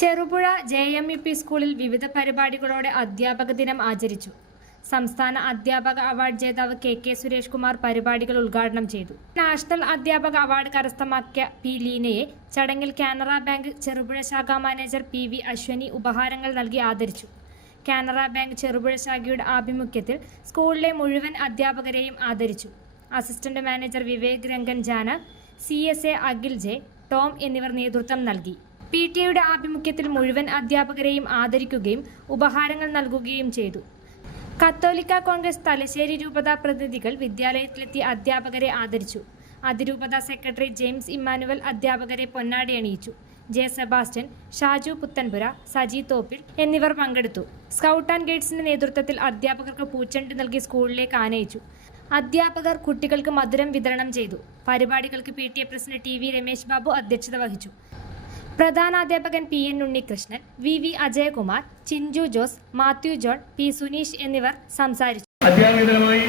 Cherupuzha J M E P സ്കൂളിൽ വിവിധ പരിപാടികളോടെ അധ്യാപക ദിനം ആചരിച്ചു. സംസ്ഥാന അധ്യാപക അവാർഡ് ജേതാവ് കെ കെ സുരേഷ് കുമാർ പരിപാടികൾ ഉദ്ഘാടനം ചെയ്തു. നാഷണൽ അധ്യാപക അവാർഡ് കരസ്ഥമാക്കിയ പി ലീനയെ ചടങ്ങിൽ കാനറ ബാങ്ക് ചെറുപുഴ ശാഖാ മാനേജർ പി വി അശ്വനി ഉപഹാരങ്ങൾ നൽകി ആദരിച്ചു. കാനറ ബാങ്ക് ചെറുപുഴ ശാഖയുടെ ആഭിമുഖ്യത്തിൽ സ്കൂളിലെ മുഴുവൻ അധ്യാപകരെയും ആദരിച്ചു. Assistant manager Vivek Rangan Jana C S A Akhil J Tom എന്നിവർ നേതൃത്വം നൽകി. പി ടി എയുടെ ആഭിമുഖ്യത്തിൽ മുഴുവൻ അധ്യാപകരെയും ആദരിക്കുകയും ഉപഹാരങ്ങൾ നൽകുകയും ചെയ്തു. കത്തോലിക്ക കോൺഗ്രസ് തലശ്ശേരി രൂപതാ പ്രതിനിധികൾ വിദ്യാലയത്തിലെത്തി അധ്യാപകരെ ആദരിച്ചു. അതിരൂപത സെക്രട്ടറി ജെയിംസ് ഇമ്മാനുവൽ അധ്യാപകരെ പൊന്നാടി അണിയിച്ചു. ജെ സെബാസ്റ്റ്യൻ ഷാജു പുത്തൻപുര സജി തോപ്പിൽ എന്നിവർ പങ്കെടുത്തു. സ്കൗട്ട് ആൻഡ് ഗൈഡ്സിന്റെ നേതൃത്വത്തിൽ അധ്യാപകർക്ക് പൂച്ചെണ്ട് നൽകി സ്കൂളിലേക്ക് ആനയിച്ചു. അധ്യാപകർ കുട്ടികൾക്ക് മധുരം വിതരണം ചെയ്തു. പരിപാടികൾക്ക് P T A president T V Ramesh Babu അധ്യക്ഷത വഹിച്ചു. പ്രധാനാധ്യാപകൻ P N Unnikrishnan V V Ajayakumar Chinchu Jose Mathew John P Suneesh എന്നിവർ സംസാരിച്ചു. അധ്യാപക ദിനമായി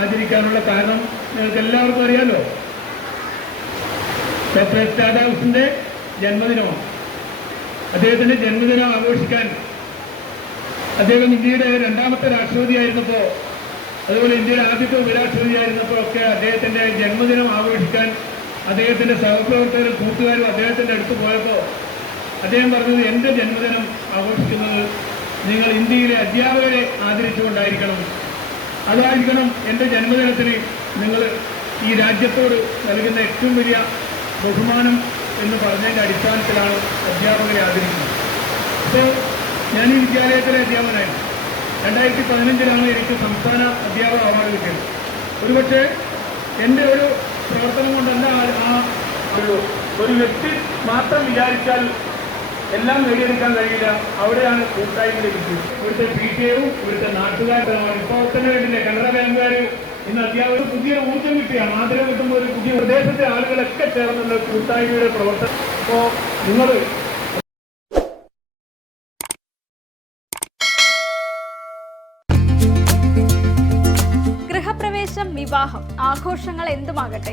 ആചരിക്കാനുള്ള കാരണം നിങ്ങൾക്ക് എല്ലാവർക്കും അറിയാലോ രാധാകൃഷ്ണന്റെ ജന്മദിനമാണ്. അദ്ദേഹത്തിന്റെ ജന്മദിനം ആഘോഷിക്കാൻ അദ്ദേഹം ഇന്ത്യയുടെ രണ്ടാമത്തെ രാഷ്ട്രപതിയായിരുന്നപ്പോൾ അതുപോലെ ഇന്ത്യയുടെ ആദ്യത്തെ ഉപരാഷ്ട്രപതിയായിരുന്നപ്പോൾ ഒക്കെ അദ്ദേഹത്തിന്റെ ജന്മദിനം ആഘോഷിക്കാൻ അദ്ദേഹത്തിന്റെ സഹപ്രവർത്തകരും കൂട്ടുകാരും അദ്ദേഹത്തിന്റെ അടുത്ത് പോയപ്പോൾ അദ്ദേഹം പറഞ്ഞത് എന്റെ ജന്മദിനം ആഘോഷിക്കുന്നത് നിങ്ങൾ ഇന്ത്യയിലെ അധ്യാപകരെ ആദരിച്ചുകൊണ്ടായിരിക്കണം. അതായിരിക്കണം എന്റെ ജന്മദിനത്തിന് നിങ്ങൾ ഈ രാജ്യത്തോട് നൽകുന്ന ഏറ്റവും വലിയ ബഹുമാനം എന്ന് പറഞ്ഞതിന്റെ അടിസ്ഥാനത്തിലാണ് അധ്യാപകരെ ആദരിക്കുന്നത്. അപ്പോൾ ഞാൻ ഈ വിദ്യാലയത്തിലെ അധ്യാപകനായിരുന്നു. രണ്ടായിരത്തി പതിനഞ്ചിലാണ് എനിക്ക് സംസ്ഥാന അധ്യാപക അവാർഡ് കിട്ടിയത്. ഒരുപക്ഷെ എന്റെ ഒരു പ്രവർത്തനം കൊണ്ടല്ല ഒരു ഒരു വ്യക്തി മാത്രം വിചാരിച്ചാൽ എല്ലാം നേടിയെടുക്കാൻ കഴിയില്ല. അവിടെയാണ് കൂട്ടായ്മ വിജയം. ഇവിടുത്തെ പി ടി എയും ഇവിടുത്തെ നാട്ടുകാരുടെ ഇപ്പോൾ തന്നെ കനറ ബാങ്കുകാർ ഇന്ന് അധ്യാപകർ പുതിയ ഊർജം കിട്ടിയാണ് ആദരം കിട്ടുമ്പോൾ ഒരു പുതിയ പ്രദേശത്തെ ആളുകളൊക്കെ ചേർന്നുള്ള കൂട്ടായ്മയുടെ പ്രവർത്തനം. അപ്പോൾ നിങ്ങൾ വിവാഹം ആഘോഷങ്ങൾ എന്തുമാകട്ടെ?